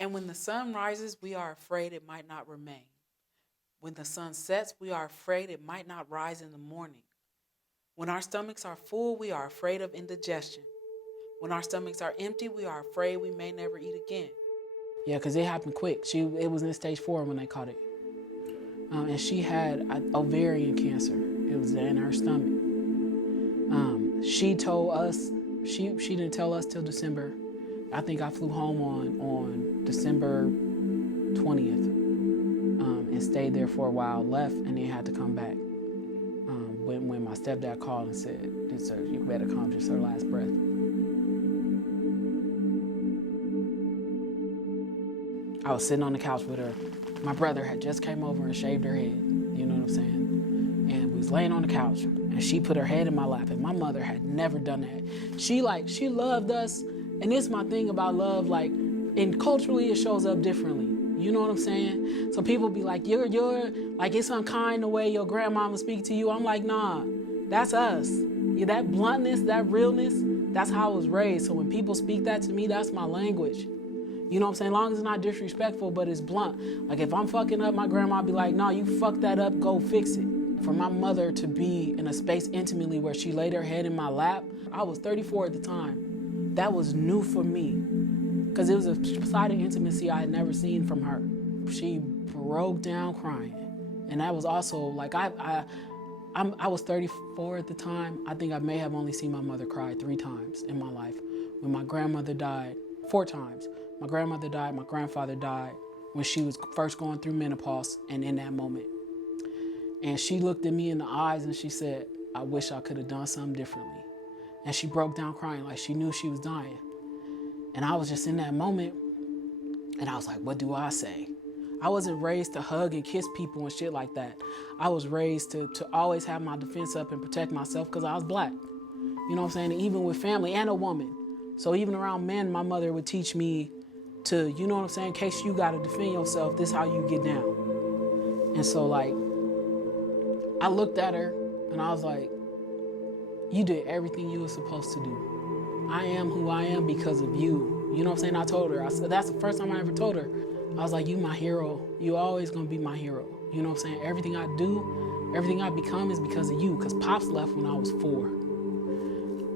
And when the sun rises, we are afraid it might not remain. When the sun sets, we are afraid it might not rise in the morning. When our stomachs are full, we are afraid of indigestion. When our stomachs are empty, we are afraid we may never eat again. Yeah, because it happened quick. It was in stage 4 when they caught it. And she had ovarian cancer. It was in her stomach. She told us, she didn't tell us till December. I think I flew home on December 20th and stayed there for a while, left, and then had to come back. When my stepdad called and said, "Sir, you better come, just her last breath." I was sitting on the couch with her. My brother had just came over and shaved her head, you know what I'm saying? And we was laying on the couch, and she put her head in my lap, and my mother had never done that. She loved us, and this is my thing about love, and culturally it shows up differently. You know what I'm saying? So people be like, you're like, it's unkind the way your grandmama speak to you. I'm like, nah, that's us. Yeah, that bluntness, that realness, that's how I was raised. So when people speak that to me, that's my language. You know what I'm saying? As long as it's not disrespectful, but it's blunt. Like if I'm fucking up, my grandma be like, nah, you fucked that up, go fix it. For my mother to be in a space intimately where she laid her head in my lap, I was 34 at the time. That was new for me. Because it was a side of intimacy I had never seen from her. She broke down crying. And that was also, like, I was 34 at the time. I think I may have only seen my mother cry 3 times in my life. When my grandmother died, 4 times. My grandmother died, my grandfather died when she was first going through menopause and in that moment. And she looked at me in the eyes and she said, I wish I could have done something differently. And she broke down crying like she knew she was dying. And I was just in that moment, and I was like, what do I say? I wasn't raised to hug and kiss people and shit like that. I was raised to always have my defense up and protect myself because I was black. You know what I'm saying? And even with family and a woman. So even around men, my mother would teach me to, you know what I'm saying, in case you gotta defend yourself, this is how you get down. And so like, I looked at her and I was like, you did everything you were supposed to do. I am who I am because of you. You know what I'm saying? I told her. I said, that's the first time I ever told her. I was like, you my hero. You always gonna be my hero. You know what I'm saying? Everything I do, everything I become is because of you. Because Pops left when I was 4.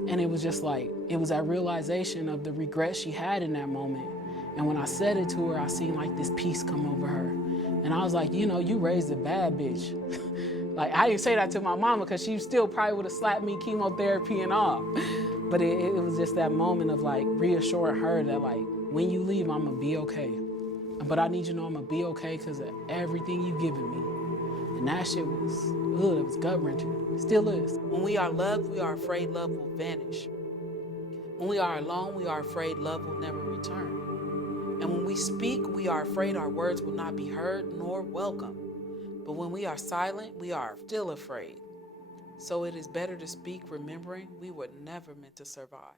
And it was just like, it was that realization of the regret she had in that moment. And when I said it to her, I seen like this peace come over her. And I was like, you know, you raised a bad bitch. Like, I didn't say that to my mama because she still probably would have slapped me, chemotherapy and all. But it was just that moment of like reassuring her that like, when you leave, I'm gonna be okay. But I need you to know I'm gonna be okay because of everything you given me. And that shit was, it was gut-wrenching. It still is. When we are loved, we are afraid love will vanish. When we are alone, we are afraid love will never return. And when we speak, we are afraid our words will not be heard nor welcome. But when we are silent, we are still afraid. So it is better to speak remembering we were never meant to survive.